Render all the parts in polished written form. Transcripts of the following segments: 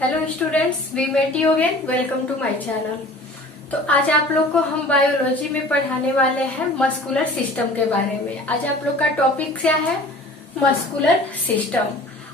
Hello students, we met you again. Welcome to my channel. तो आज आप लोग को हम बायोलॉजी में पढ़ाने वाले हैं मस्कुलर सिस्टम के बारे में। आज आप लोग का टॉपिक क्या है? Muscular system.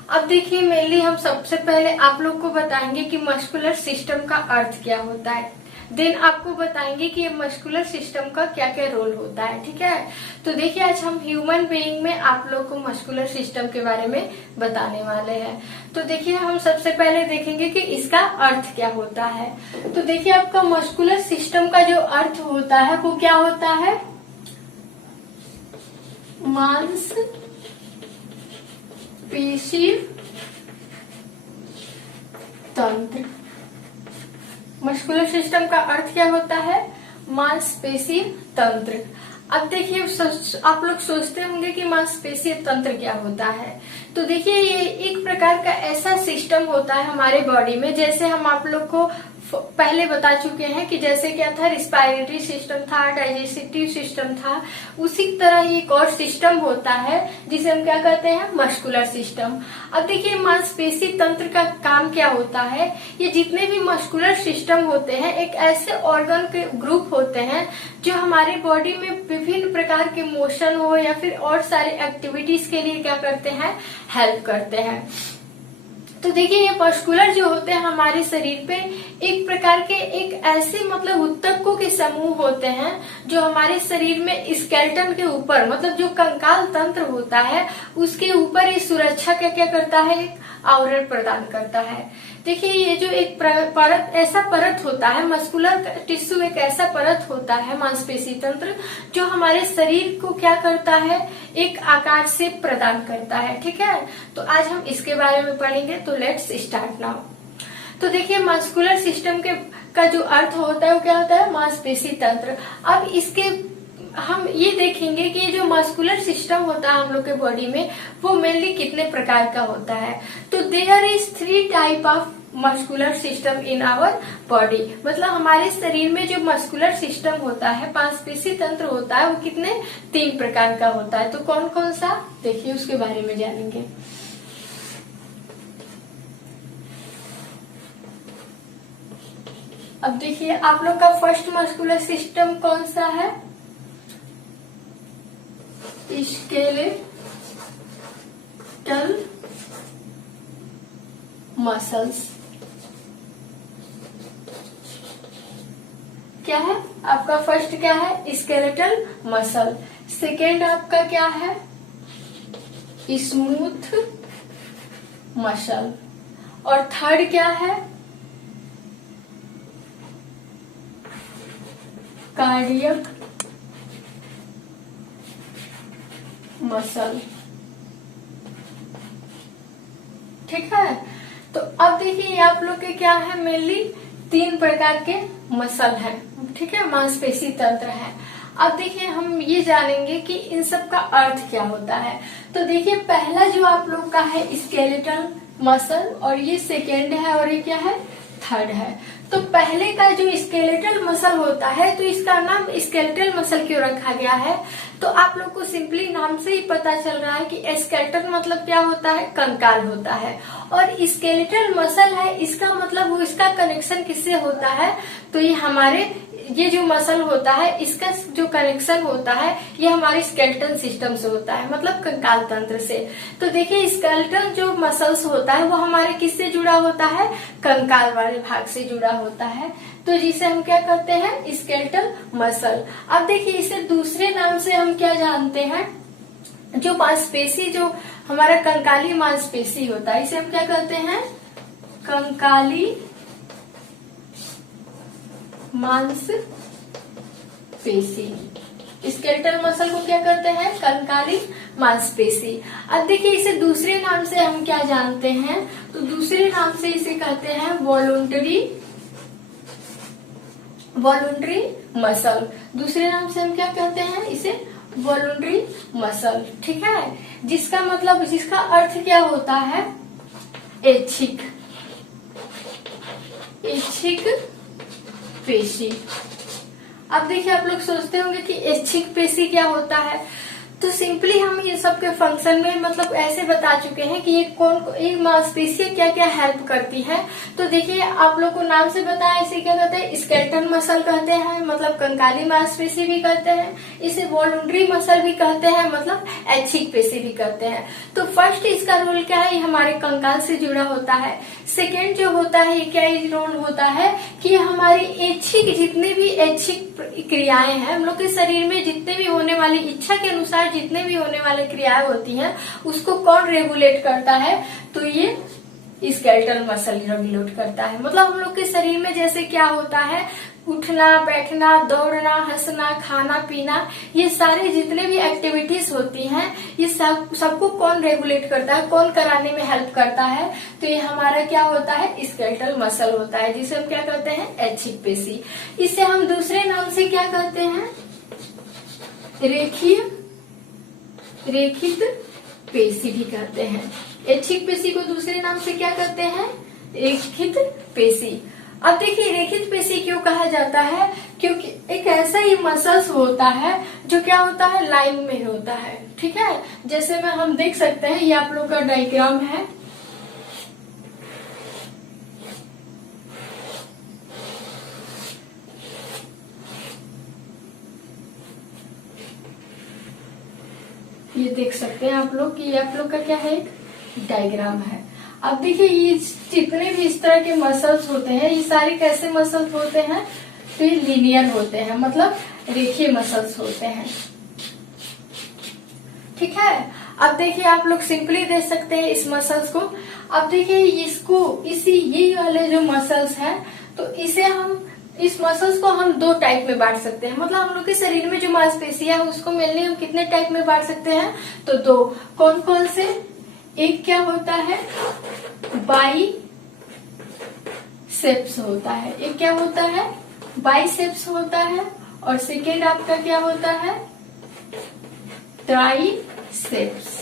अब देखिए, मेनली हम सबसे पहले आप लोग को बताएंगे कि मस्कुलर सिस्टम का अर्थ क्या होता है। देन आपको बताएंगे कि ये मस्कुलर सिस्टम का क्या क्या रोल होता है। ठीक है, तो देखिए आज हम ह्यूमन बीइंग में आप लोग को मस्कुलर सिस्टम के बारे में बताने वाले हैं। तो देखिए हम सबसे पहले देखेंगे कि इसका अर्थ क्या होता है। तो देखिए आपका मस्कुलर सिस्टम का जो अर्थ होता है वो क्या होता है? मांसपेशी तंत्र। मस्कुलर सिस्टम का अर्थ क्या होता है? मांसपेशी तंत्र। अब देखिए आप लोग सोचते होंगे कि मांसपेशी तंत्र क्या होता है। तो देखिए ये एक प्रकार का ऐसा सिस्टम होता है हमारे बॉडी में, जैसे हम आप लोग को पहले बता चुके हैं कि जैसे क्या था, रिस्पायरेटरी सिस्टम था, डाइजेस्टिव सिस्टम था, उसी तरह एक और सिस्टम होता है जिसे हम क्या कहते हैं? Muscular system. अब देखिए मांसपेशी तंत्र का काम क्या होता है। ये जितने भी मस्कुलर सिस्टम होते हैं एक ऐसे ऑर्गन के ग्रुप होते हैं जो हमारे बॉडी में विभिन्न प्रकार के मोशन हो या फिर और सारे एक्टिविटीज के लिए क्या करते हैं? हेल्प करते हैं। तो देखिए ये मस्कुलर जो होते हैं हमारे शरीर पे एक प्रकार के एक ऐसे मतलब ऊतकों के समूह होते हैं जो हमारे शरीर में स्केलेटन के ऊपर मतलब जो कंकाल तंत्र होता है उसके ऊपर ये सुरक्षा क्या क्या करता है? एक आवरण प्रदान करता है। देखिए ये जो एक परत ऐसा परत होता है, मस्कुलर टिश्यू एक ऐसा परत होता है मांसपेशी तंत्र जो हमारे शरीर को क्या करता है? एक आकार से प्रदान करता है। ठीक है, तो आज हम इसके बारे में पढ़ेंगे। तो लेट्स स्टार्ट नाउ। तो देखिए मस्कुलर सिस्टम का जो अर्थ होता है वो क्या होता है? मांसपेशी तंत्र। अब इसके हम ये देखेंगे कि जो मस्कुलर सिस्टम होता है हम लोग के बॉडी में वो मेनली कितने प्रकार का होता है। तो there is 3 type of muscular system in our body. मतलब हमारे शरीर में जो मस्कुलर सिस्टम होता है, मांसपेशी तंत्र होता है, वो कितने 3 प्रकार का होता है। तो कौन कौन सा, देखिए उसके बारे में जानेंगे। अब देखिए आप लोग का फर्स्ट मस्कुलर सिस्टम कौन सा है? Skeletal muscles. क्या है आपका? फर्स्ट क्या है? Skeletal muscle. सेकेंड आपका क्या है? Smooth muscle. और थर्ड क्या है? Cardiac muscle. ठीक है, तो अब देखिए आप लोग के क्या है? मेनली 3 प्रकार के मसल हैं। ठीक है, मांसपेशी तंत्र है। अब देखिए हम ये जानेंगे कि इन सब का अर्थ क्या होता है। तो देखिए पहला जो आप लोग का है स्केलेटल मसल, और ये सेकेंड है, और ये क्या है? थर्ड है। तो पहले का जो स्केलेटल मसल होता है तो इसका नाम स्केलेटल मसल क्यों रखा गया है? तो आप लोग को सिंपली नाम से ही पता चल रहा है कि स्केलेटल मतलब क्या होता है? कंकाल होता है। और स्केलेटल मसल है इसका मतलब वो इसका कनेक्शन किससे होता है? तो ये जो मसल होता है इसका जो कनेक्शन होता है ये हमारे स्केलेटन सिस्टम से होता है, मतलब कंकाल तंत्र से। तो देखिए स्केलेटन जो मसल्स होता है वो हमारे किससे जुड़ा होता है? कंकाल वाले भाग से जुड़ा होता है। तो जिसे हम क्या करते हैं? Skeletal muscle. अब देखिए इसे दूसरे नाम से हम क्या जानते हैं? जो मांसपेशी जो हमारा कंकाली मांसपेशी होता है इसे हम क्या कहते हैं? कंकाली मांसपेशी। स्केलेटल मसल को क्या करते हैं? कंकाली मांसपेशी। अब देखिए इसे दूसरे नाम से हम क्या जानते हैं? तो दूसरे नाम से इसे कहते हैं वॉलंटरी मसल। दूसरे नाम से हम क्या कहते हैं? इसे वॉलंटरी मसल। ठीक है, जिसका अर्थ क्या होता है? ऐच्छिक पेशी। अब देखिए आप लोग सोचते होंगे कि ऐच्छिक पेशी क्या होता है। तो सिंपली हम ये सब के फंक्शन में मतलब ऐसे बता चुके हैं कि ये मांसपेशियां क्या क्या हेल्प करती है। तो देखिए आप लोग को नाम से बताया, इसे क्या कहते हैं, स्केलेटल मसल कहते हैं, मतलब कंकाली मांसपेशी भी कहते हैं, इसे वॉलंटरी मसल भी कहते हैं, मतलब ऐच्छिक पेशी भी कहते हैं। तो फर्स्ट इसका रोल क्या है, ये हमारे कंकाल से जुड़ा होता है। सेकेंड जो होता है, ये क्या रोल होता है कि हमारी ऐच्छिक जितने भी ऐच्छिक क्रियाएं हैं, हम लोग के शरीर में जितने भी होने वाली इच्छा के अनुसार जितने भी होने वाले क्रियाएं होती हैं, उसको कौन रेगुलेट करता है, तो ये स्केलेटल मसल रेगुलेट करता है। मतलब हम लोग के शरीर में जैसे क्या होता है, उठना बैठना, दौड़ना, हंसना, खाना पीना, ये सारे जितने भी एक्टिविटीज होती हैं, ये सबको कौन रेगुलेट करता है, कौन कराने में हेल्प करता है, तो ये हमारा क्या होता है, स्केलेटल मसल होता है, जिसे हम क्या कहते हैं, ऐच्छिक पेशी। इसे हम दूसरे नाम से क्या कहते हैं, रेखित पेशी भी कहते हैं। ऐच्छिक पेशी को दूसरे नाम से क्या कहते हैं, रेखित पेशी। अब देखिए रेखित पेशी क्यों कहा जाता है, क्योंकि एक ऐसा ही मसल्स होता है जो क्या होता है, लाइन में होता है। ठीक है, जैसे में हम देख सकते हैं, ये आप लोग का डायग्राम है। ये देख सकते हैं आप लोग कि ये आप लोग का क्या है, एक डायग्राम है। अब देखिए ये जितने भी इस तरह के मसल्स होते हैं, ये सारे कैसे मसल्स होते हैं, तो ये लीनियर होते हैं, मतलब रेखीय मसल्स होते हैं। ठीक है, अब देखिए आप लोग सिंपली देख सकते हैं इस मसल्स को। अब देखिए ये वाले जो मसल्स हैं, तो इस मसल्स को हम दो टाइप में बांट सकते हैं। मतलब हम लोग के शरीर में जो मांसपेशियां है उसको मेनली हम कितने टाइप में बांट सकते हैं, तो दो। कौन कौन से, एक क्या होता है, बाइसेप्स होता है, एक क्या होता है, बाइसेप्स होता है, और सेकेंड आपका क्या होता है, ट्राइसेप्स।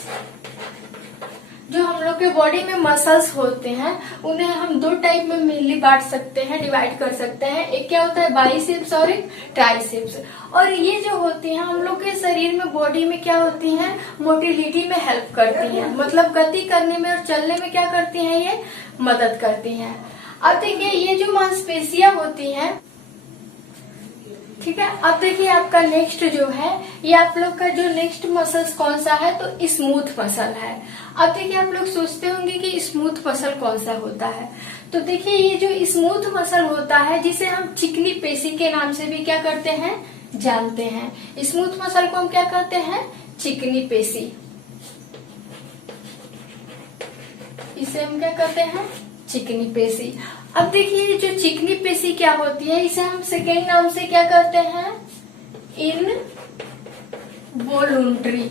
जो हम लोग के बॉडी में मसल्स होते हैं उन्हें हम दो टाइप में मेनली बांट सकते हैं, डिवाइड कर सकते हैं। एक क्या होता है, बाइसेप्स, और एक ट्राइसेप्स। और ये जो होती हैं हम लोग के शरीर में, बॉडी में क्या होती हैं, मोटिलिटी में हेल्प करती हैं, मतलब गति करने में और चलने में क्या करती हैं, ये मदद करती हैं। अब देखिए ये जो मांसपेशियां होती हैं, ठीक है, अब देखिए आपका नेक्स्ट जो है, ये आप लोग का जो नेक्स्ट मसल्स कौन सा है, तो स्मूथ मसल है। अब देखिए आप लोग सोचते होंगे कि स्मूथ मसल कौन सा होता है, तो देखिए ये जो स्मूथ मसल होता है, जिसे हम चिकनी पेशी के नाम से भी क्या करते हैं, जानते हैं। स्मूथ मसल को हम क्या कहते हैं, चिकनी पेशी। इसे हम क्या कहते हैं, चिकनी पेशी। अब देखिए जो चिकनी पेशी क्या होती है, इसे हम सेकेंड नाम से क्या कहते हैं, इनवॉल्यूंटरी।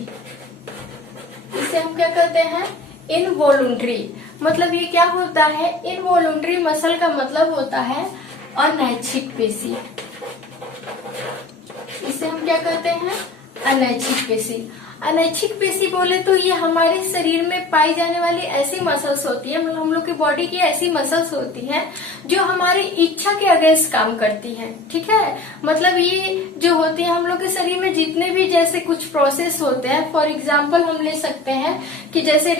इसे हम क्या कहते हैं, इनवॉल्यूंटरी। मतलब ये क्या होता है, इनवॉल्यूंटरी मसल का मतलब होता है अनैच्छिक पेशी। इसे हम क्या कहते हैं, अनैच्छिक पेशी। अनैच्छिक पेशी बोले तो ये हमारे शरीर में पाई जाने वाली ऐसी मसल्स होती है, मतलब हम लोग की बॉडी की ऐसी मसल्स होती हैं जो हमारी इच्छा के अगेंस्ट काम करती हैं। ठीक है, मतलब ये जो होती है हम लोग के शरीर में जितने भी जैसे कुछ प्रोसेस होते हैं, फॉर एग्जाम्पल हम ले सकते हैं कि जैसे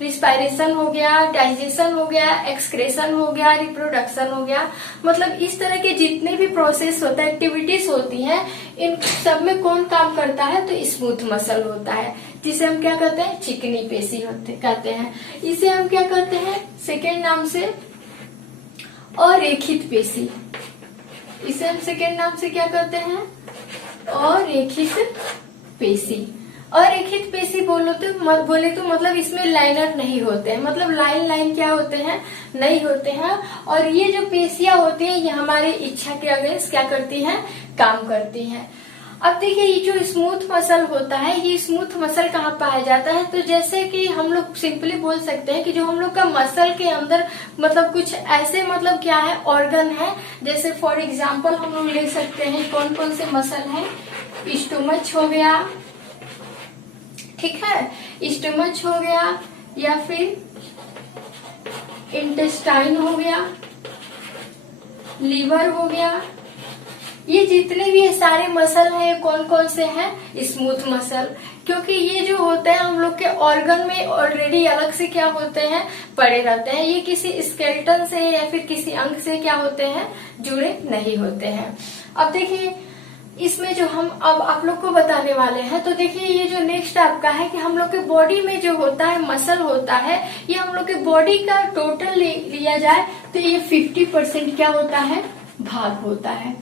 रिस्पायरेशन हो गया, डाइजेशन हो गया, एक्सक्रेशन हो गया, रिप्रोडक्शन हो गया, मतलब इस तरह के जितने भी प्रोसेस होता है, एक्टिविटीज होती हैं, इन सब में कौन काम करता है, तो स्मूथ मसल होता है, जिसे हम क्या कहते हैं, चिकनी पेशी कहते हैं। इसे हम क्या कहते हैं, सेकेंड नाम से अरेखित पेशी। इसे हम सेकेंड नाम से क्या कहते हैं, अरेखित पेशी। अरेखित पेशी बोले तो मतलब इसमें लाइनर नहीं होते हैं, मतलब लाइन क्या होते हैं, नहीं होते हैं। और ये जो पेशियां होती हैं, ये हमारे इच्छा के अगेंस्ट क्या करती हैं, काम करती हैं। अब देखिए ये जो स्मूथ मसल होता है, ये स्मूथ मसल कहाँ पाया जाता है, तो जैसे कि हम लोग सिंपली बोल सकते हैं कि जो हम लोग का मसल के अंदर मतलब कुछ ऐसे मतलब क्या है, ऑर्गन है। जैसे फॉर एग्जाम्पल हम लोग ले सकते हैं कौन कौन से मसल है, स्टोमच हो गया, ठीक है, स्टोमच हो गया, या फिर इंटेस्टाइन हो गया, लीवर हो गया, ये जितने भी सारे मसल हैं कौन कौन से हैं? स्मूथ मसल, क्योंकि ये जो होते हैं हम लोग के ऑर्गन में ऑलरेडी अलग से क्या होते हैं, पड़े रहते हैं। ये किसी स्केलेटन से या फिर किसी अंग से क्या होते हैं, जुड़े नहीं होते हैं। अब देखिए इसमें जो हम अब आप लोग को बताने वाले हैं, तो देखिए ये जो नेक्स्ट आपका है कि हम लोग के बॉडी में जो होता है मसल होता है, ये हम लोग के बॉडी का टोटल लिया जाए तो ये 50% क्या होता है, भाग होता है।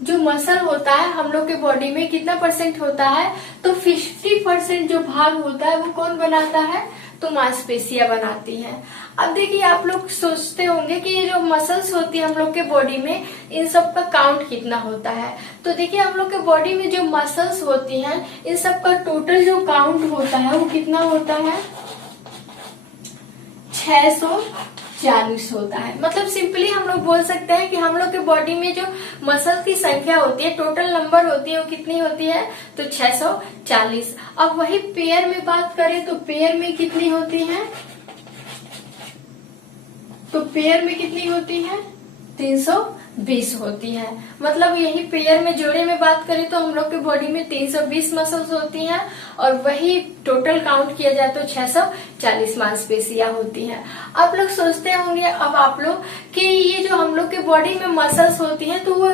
जो मसल होता है हम लोग के बॉडी में कितना परसेंट होता है, तो 50% जो भाग होता है वो कौन बनाता है, तो मांसपेशियां बनाती हैं। अब देखिए आप लोग सोचते होंगे कि ये जो मसल्स होती है हम लोग के बॉडी में, इन सब का काउंट कितना होता है। तो देखिए हम लोग के बॉडी में जो मसल्स होती हैं इन सब का टोटल जो काउंट होता है वो कितना होता है, 640 होता है। मतलब सिंपली हम लोग बोल सकते हैं कि हम लोग के बॉडी में जो मसल की संख्या होती है, टोटल नंबर होती है, वो कितनी होती है, तो 640। अब वही पेयर में बात करें तो पेयर में कितनी होती है, तो पेयर में कितनी होती है, 320 होती है। मतलब यही पेयर में जोड़े में बात करें तो हम लोग के बॉडी में 320 मसल्स होती हैं और वही टोटल काउंट किया जाए तो 640 मांसपेशियां होती हैं। आप लोग सोचते होंगे अब आप लोग कि ये जो हम लोग के बॉडी में मसल्स होती हैं तो वो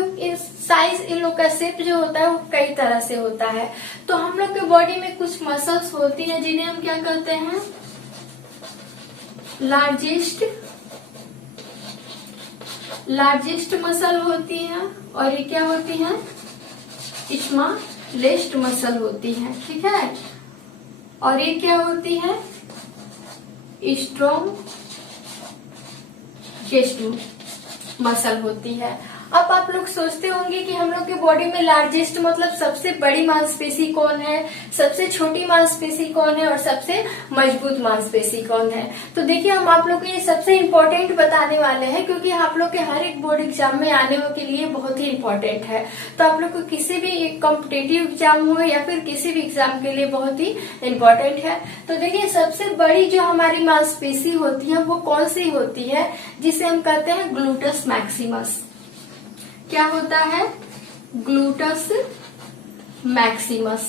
साइज इन लोग का शेप जो होता है वो कई तरह से होता है। तो हम लोग के बॉडी में कुछ मसल्स होती हैं जिन्हें हम क्या कहते हैं, लार्जेस्ट मसल होती है, और ये क्या होती है, स्मॉलेस्ट मसल होती है, ठीक है। और ये क्या होती है, स्ट्रॉन्गेस्ट मसल होती है। अब आप लोग सोचते होंगे कि हम लोग के बॉडी में लार्जेस्ट मतलब सबसे बड़ी मांसपेशी कौन है, सबसे छोटी मांसपेशी कौन है और सबसे मजबूत मांसपेशी कौन है। तो देखिए हम आप लोग को ये सबसे इम्पोर्टेंट बताने वाले हैं, क्योंकि आप लोग के हर एक बोर्ड एग्जाम में आने के लिए बहुत ही इम्पोर्टेंट है। तो आप लोग को किसी भी कॉम्पिटेटिव एग्जाम हो या फिर किसी भी एग्जाम के लिए बहुत ही इम्पोर्टेंट है। तो देखिए सबसे बड़ी जो हमारी मांसपेशी होती है वो कौन सी होती है, जिसे हम कहते हैं ग्लूटस मैक्सिमस। क्या होता है, ग्लूटस मैक्सिमस।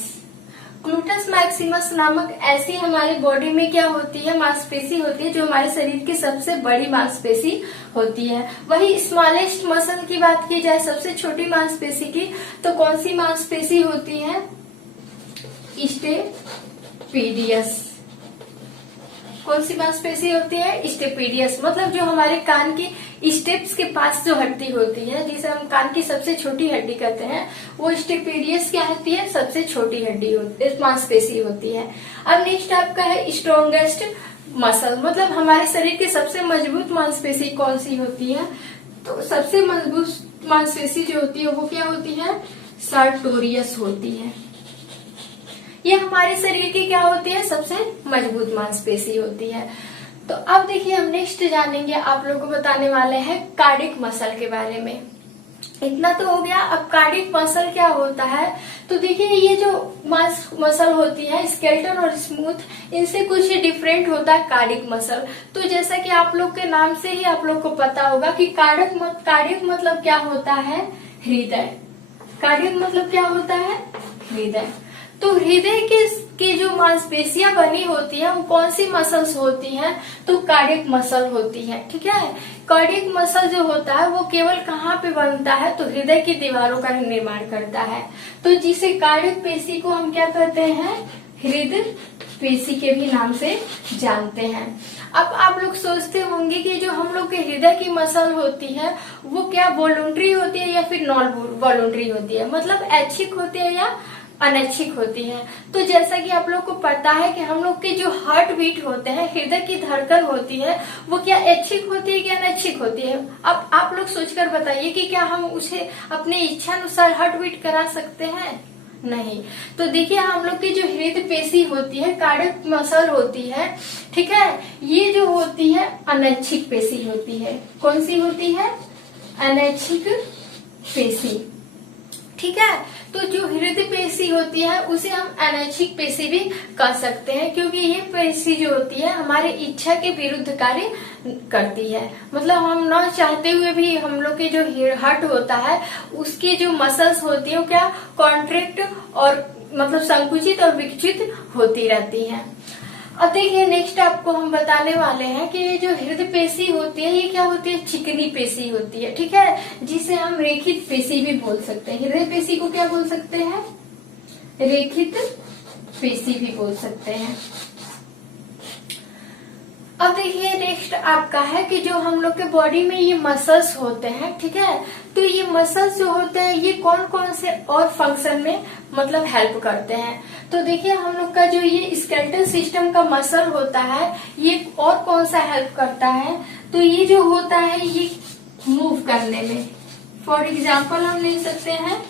ग्लूटस मैक्सिमस नामक ऐसी हमारे बॉडी में क्या होती है, मांसपेशी होती है जो हमारे शरीर की सबसे बड़ी मांसपेशी होती है। वही स्मॉलेस्ट मसल की बात की जाए, सबसे छोटी मांसपेशी की, तो कौन सी मांसपेशी होती है, स्टेपीडियस। कौन सी मांसपेशी होती है, स्टेपीडियस। मतलब जो हमारे कान की स्टेप्स के पास जो हड्डी होती है, जिसे हम कान की सबसे छोटी हड्डी कहते हैं, वो स्टेपीडियस क्या होती है, सबसे छोटी हड्डी होती है, मांसपेशी होती है। अब नेक्स्ट आपका है स्ट्रॉन्गेस्ट मसल। मतलब हमारे शरीर की सबसे मजबूत मांसपेशी कौन सी होती है, तो सबसे मजबूत मांसपेशी जो होती है वो क्या होती है, सार्टोरियस होती है। ये हमारे शरीर की क्या होती है, सबसे मजबूत मांसपेशी होती है। तो अब देखिए हम नेक्स्ट जानेंगे, आप लोगों को बताने वाले हैं कार्डिक मसल के बारे में। इतना तो हो गया। अब कार्डिक मसल क्या होता है, तो देखिए ये जो मसल होती है स्केलेटन और स्मूथ, इनसे कुछ डिफरेंट होता है कार्डिक मसल। तो जैसा कि आप लोग के नाम से ही आप लोग को पता होगा कि कार्डिक मतलब क्या होता है, हृदय। कार्डिक मतलब क्या होता है, हृदय। तो हृदय की जो मांसपेशियां बनी होती है वो कौन सी मसल्स होती हैं, तो कार्डियक मसल होती है, ठीक है। कार्डियक मसल जो होता है वो केवल कहाँ पे बनता है, तो हृदय की दीवारों का निर्माण करता है। तो जिसे कार्डियक पेशी को हम क्या कहते हैं, हृदय पेशी के भी नाम से जानते हैं। अब आप लोग सोचते होंगे कि जो हम लोग के हृदय की मसल होती है वो क्या वॉलंटरी होती है या फिर नॉन वॉलंटरी होती है, मतलब ऐच्छिक होती है या अनैच्छिक होती है। तो जैसा कि आप लोग को पता है कि हम लोग के जो हार्ट बीट होते हैं, हृदय की धड़कन होती है, वो क्या ऐच्छिक होती है कि अनैच्छिक होती है। अब आप लोग सोचकर बताइए कि क्या हम उसे अपने इच्छा अनुसार हार्ट बीट करा सकते हैं, नहीं। तो देखिए हम लोग की जो हृदय पेशी होती है, कार्डियक मसल होती है, ठीक है, ये जो होती है अनैच्छिक पेशी होती है। कौन सी होती है, अनैच्छिक पेशी। ठीक है। तो जो हृदय पेशी होती है उसे हम अनैच्छिक पेशी भी कह सकते हैं, क्योंकि ये पेशी जो होती है हमारे इच्छा के विरुद्ध कार्य करती है। मतलब हम न चाहते हुए भी हम लोग के जो हार्ट होता है उसकी जो मसल्स होती है वो क्या कॉन्ट्रैक्ट और मतलब संकुचित और विकसित होती रहती है। अब देखिए नेक्स्ट आपको हम बताने वाले हैं कि ये जो हृदय पेशी होती है ये क्या होती है, चिकनी पेशी होती है, ठीक है, जिसे हम रेखित पेशी भी बोल सकते हैं। हृदय पेशी को क्या बोल सकते हैं, रेखित पेशी भी बोल सकते हैं। अब देखिए नेक्स्ट आपका है कि जो हम लोग के बॉडी में ये मसल्स होते हैं, ठीक है, तो ये मसल्स जो होते हैं ये कौन कौन से और फंक्शन में मतलब हेल्प करते हैं। तो देखिए हम लोग का जो ये स्केलेटल सिस्टम का मसल होता है ये और कौन सा हेल्प करता है, तो ये जो होता है ये मूव करने में, फॉर एग्जाम्पल हम ले सकते हैं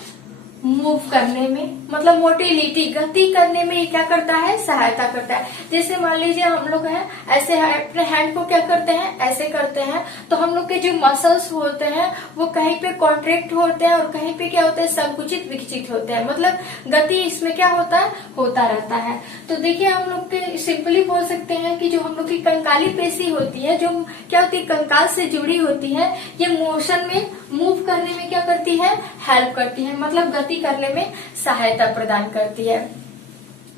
मूव करने में, मतलब मोटिलिटी गति करने में ये क्या करता है, सहायता करता है। जैसे मान लीजिए हम लोग हैं ऐसे अपने हैंड को क्या करते हैं, ऐसे करते हैं, तो हम लोग के जो मसल्स होते हैं वो कहीं पे कॉन्ट्रैक्ट होते हैं और कहीं पे क्या होता है, संकुचित विकसित होते हैं, मतलब गति इसमें क्या होता है, होता रहता है। तो देखिए हम लोग के सिंपली बोल सकते हैं कि जो हम लोग की कंकाली पेशी होती है जो क्या होती है, कंकाल से जुड़ी होती है, ये मोशन में मूव करने में क्या करती है, हेल्प करती है, मतलब गति करने में सहायता प्रदान करती है।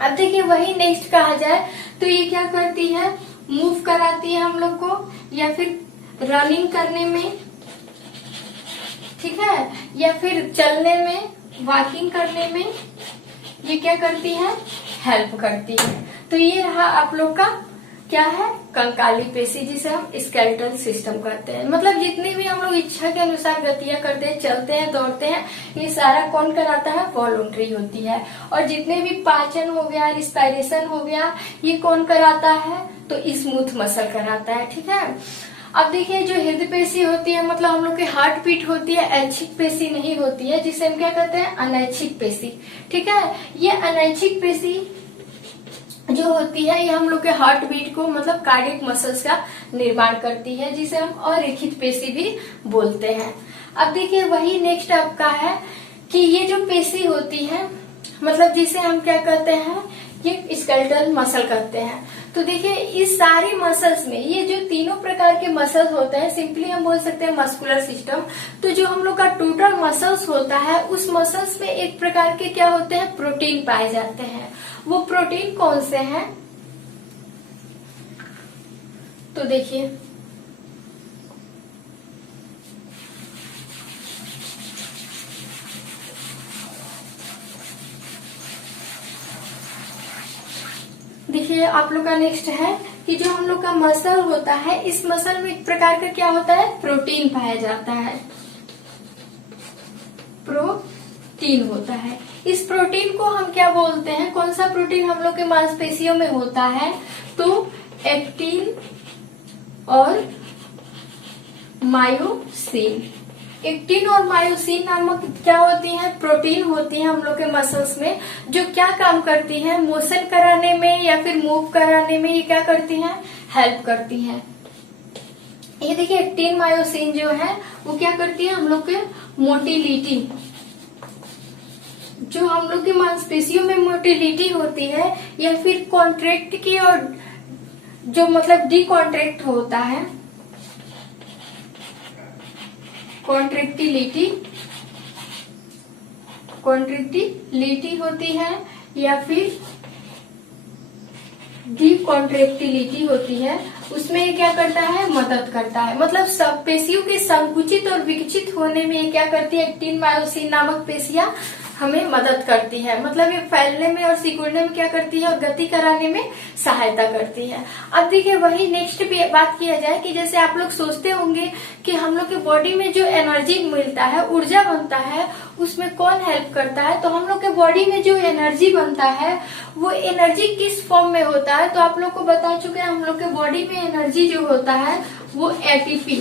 अब देखिए वही नेक्स्ट कहा जाए तो ये क्या करती है, मूव कराती है हम लोग को, या फिर रनिंग करने में, ठीक है, या फिर चलने में, वॉकिंग करने में ये क्या करती है, हेल्प करती है। तो ये रहा आप लोग का क्या है, कंकाली पेशी, जिसे हम स्केलेटल सिस्टम कहते हैं। मतलब जितनी भी हम लोग इच्छा के अनुसार गतियां करते हैं, चलते हैं, दौड़ते हैं, ये सारा कौन कराता है, वॉलंटरी होती है। और जितने भी पाचन हो गया, रिस्पायरेशन हो गया, ये कौन कराता है, तो स्मूथ मसल कराता है, ठीक है। अब देखिए जो हृदय पेशी होती है मतलब हम लोग की हार्ट बीट होती है, ऐच्छिक पेशी नहीं होती है, जिसे हम क्या कहते हैं, अनैच्छिक पेशी, ठीक है। ये अनैच्छिक पेशी जो होती है ये हम लोग के हार्ट बीट को मतलब कार्डियक मसल्स का निर्माण करती है, जिसे हम अरेखित पेशी भी बोलते हैं। अब देखिए वही नेक्स्ट आपका है कि ये जो पेशी होती है मतलब जिसे हम क्या कहते हैं, ये स्केलेटल मसल कहते हैं। तो देखिए इस सारी मसल्स में ये जो तीनों प्रकार के मसल्स होते हैं, सिंपली हम बोल सकते हैं मस्कुलर सिस्टम। तो जो हम लोग का टोटल मसल्स होता है उस मसल्स में एक प्रकार के क्या होते हैं, प्रोटीन पाए जाते हैं। वो प्रोटीन कौन से हैं, तो देखिए देखिए आप लोग का नेक्स्ट है कि जो हम लोग का मसल होता है इस मसल में एक प्रकार का क्या होता है, प्रोटीन पाया जाता है, प्रोटीन होता है। इस प्रोटीन को हम क्या बोलते हैं, कौन सा प्रोटीन हम लोग के मांसपेशियों में होता है, तो एक्टिन और मायोसिन। एक्टिन और मायोसिन नामक क्या होती है, प्रोटीन होती है हम लोग के मसल्स में, जो क्या काम करती है, मोशन कराने में या फिर मूव कराने में ये क्या करती है, हेल्प करती है। ये देखिए एक्टिन मायोसिन जो है वो क्या करती है, हम लोग के मोटिलिटी, जो हम लोग के मांसपेशियों में मोटिलिटी होती है या फिर कॉन्ट्रैक्ट की और जो मतलब डिकॉन्ट्रैक्ट होता है, कॉन्ट्रैक्टिलिटी होती है या फिर डिकॉन्ट्रैक्टिलिटी होती है, उसमें ये क्या करता है, मदद करता है। मतलब सब पेशियों के संकुचित और विकसित होने में ये क्या करती है, एक्टिन मायोसिन नामक पेशियां हमें मदद करती है। मतलब ये फैलने में और सिकुड़ने में क्या करती है, और गति कराने में सहायता करती है। अब देखिए वही नेक्स्ट बात किया जाए कि जैसे आप लोग सोचते होंगे कि हम लोग के बॉडी में जो एनर्जी मिलता है, ऊर्जा बनता है, उसमें कौन हेल्प करता है, तो हम लोग के बॉडी में जो एनर्जी बनता है वो एनर्जी किस फॉर्म में होता है, तो आप लोग को बता चुके हैं हम लोग के बॉडी में एनर्जी जो होता है वो एटीपी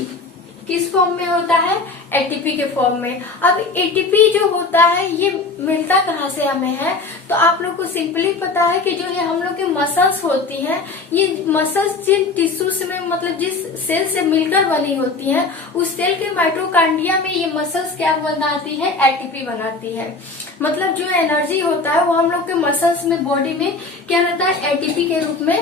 किस फॉर्म में होता है? एटीपी के फॉर्म में। अब एटीपी जो होता है ये मिलता कहाँ से हमें है? तो आप लोग को सिंपली पता है कि जो ये हम लोग की मसल्स होती हैं, ये मसल्स जिन टिश्यूज में मतलब जिस सेल से मिलकर बनी होती हैं, उस सेल के माइटोकांड्रिया में ये मसल्स क्या बनाती है? एटीपी बनाती है। मतलब जो एनर्जी होता है वो हम लोग के मसल्स में, बॉडी में क्या रहता है? एटीपी के रूप में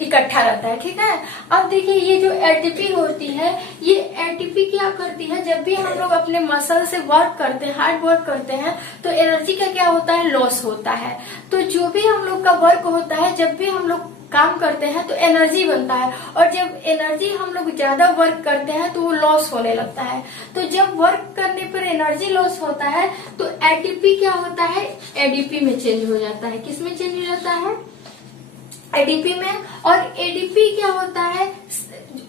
इकट्ठा रहता है। ठीक है। अब देखिए ये जो एटीपी होती है, ये एटीपी क्या करती है? जब भी हम लोग अपने मसल से वर्क करते हैं, हार्ड वर्क करते हैं, तो एनर्जी का क्या होता है? लॉस होता है। तो जो भी हम लोग का वर्क होता है, जब भी हम लोग काम करते हैं तो एनर्जी बनता है, और जब एनर्जी हम लोग ज्यादा वर्क करते हैं तो वो लॉस होने लगता है। तो जब वर्क करने पर एनर्जी लॉस होता है तो एटीपी क्या होता है? एडीपी में चेंज हो जाता है। किस में चेंज हो जाता है? एडीपी में। और एडीपी क्या होता है?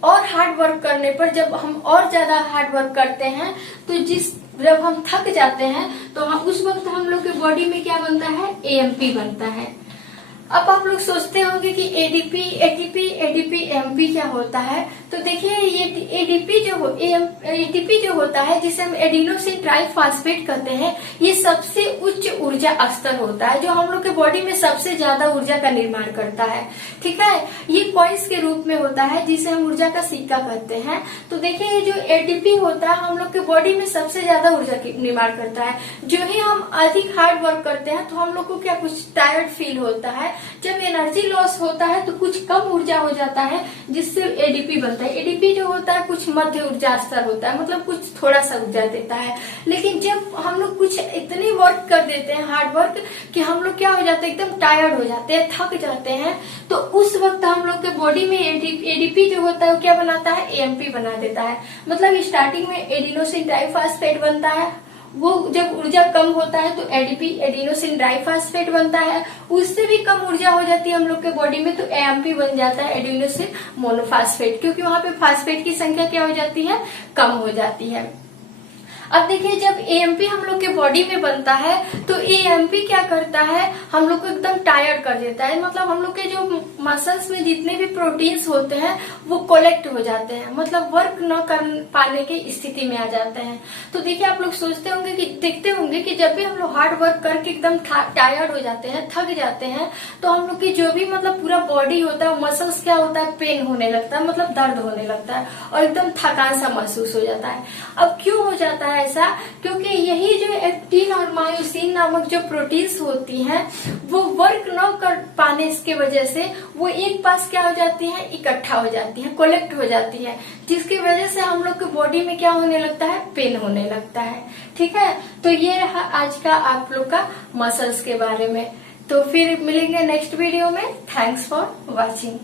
और हार्ड वर्क करने पर, जब हम और ज्यादा हार्ड वर्क करते हैं तो जब हम थक जाते हैं तो हम उस वक्त हम लोग के बॉडी में क्या बनता है? एएमपी बनता है। अब आप लोग सोचते होंगे कि एडीपी, एटीपी, एडीपी, एमपी क्या होता है? तो देखिए ये एटीपी जो होता है, जिसे हम एडिनोसिन ट्राइफॉस्फेट कहते हैं, ये सबसे उच्च ऊर्जा स्तर होता है जो हम लोग के बॉडी में सबसे ज्यादा ऊर्जा का निर्माण करता है। ठीक है। ये कॉइन्स के रूप में होता है जिसे हम ऊर्जा का सिक्का कहते हैं। तो देखिए ये जो एटीपी होता है हम लोग के बॉडी में सबसे ज्यादा ऊर्जा का निर्माण करता है। जो ही हम अधिक हार्ड वर्क करते हैं तो हम लोग को क्या कुछ टायर्ड फील होता है। जब एनर्जी लॉस होता है तो कुछ कम ऊर्जा हो जाता है, जिससे एडीपी बनता है। एडीपी जो होता है कुछ मध्य ऊर्जा स्तर होता है, मतलब कुछ थोड़ा सा ऊर्जा देता है। लेकिन जब हम लोग कुछ इतनी वर्क कर देते हैं, हार्ड वर्क, कि हम लोग क्या हो जाते हैं? एकदम टायर्ड हो जाते हैं, थक जाते हैं, तो उस वक्त हम लोग के बॉडी में एडीपी जो होता है वो क्या बनाता है? एएमपी बना देता है। मतलब स्टार्टिंग में एडिनोसिन ट्राइफॉस्फेट बनता है, वो जब ऊर्जा कम होता है तो एडीपी, एडिनोसिन डाइफॉस्फेट बनता है। उससे भी कम ऊर्जा हो जाती है हम लोग के बॉडी में तो एएमपी बन जाता है, एडिनोसिन मोनोफॉस्फेट, क्योंकि वहां पे फास्फेट की संख्या क्या हो जाती है? कम हो जाती है। अब देखिए जब एएमपी हम लोग के बॉडी में बनता है तो एएमपी क्या करता है? हम लोग को एकदम टायर्ड कर देता है। मतलब हम लोग के जो मसल्स में जितने भी प्रोटीन्स होते हैं वो कलेक्ट हो जाते हैं, मतलब वर्क न कर पाने की स्थिति में आ जाते हैं। तो देखिए आप लोग सोचते होंगे कि, देखते होंगे कि जब भी हम लोग हार्ड वर्क करके एकदम टायर्ड हो जाते हैं, थक जाते हैं, तो हम लोग की जो भी मतलब पूरा बॉडी होता है, मसल्स क्या होता है? पेन होने लगता है, मतलब दर्द होने लगता है और एकदम थकान सा महसूस हो जाता है। अब क्यों हो जाता है ऐसा? क्योंकि यही जो एक्टिन और मायोसिन नामक जो प्रोटीन्स होती हैं वो वर्क न कर पाने की वजह से वो एक पास क्या हो जाती है? इकट्ठा हो जाती है, कलेक्ट हो जाती है, जिसकी वजह से हम लोग के बॉडी में क्या होने लगता है? पेन होने लगता है। ठीक है। तो ये रहा आज का आप लोग का मसल्स के बारे में। तो फिर मिलेंगे नेक्स्ट वीडियो में। Thanks for watching.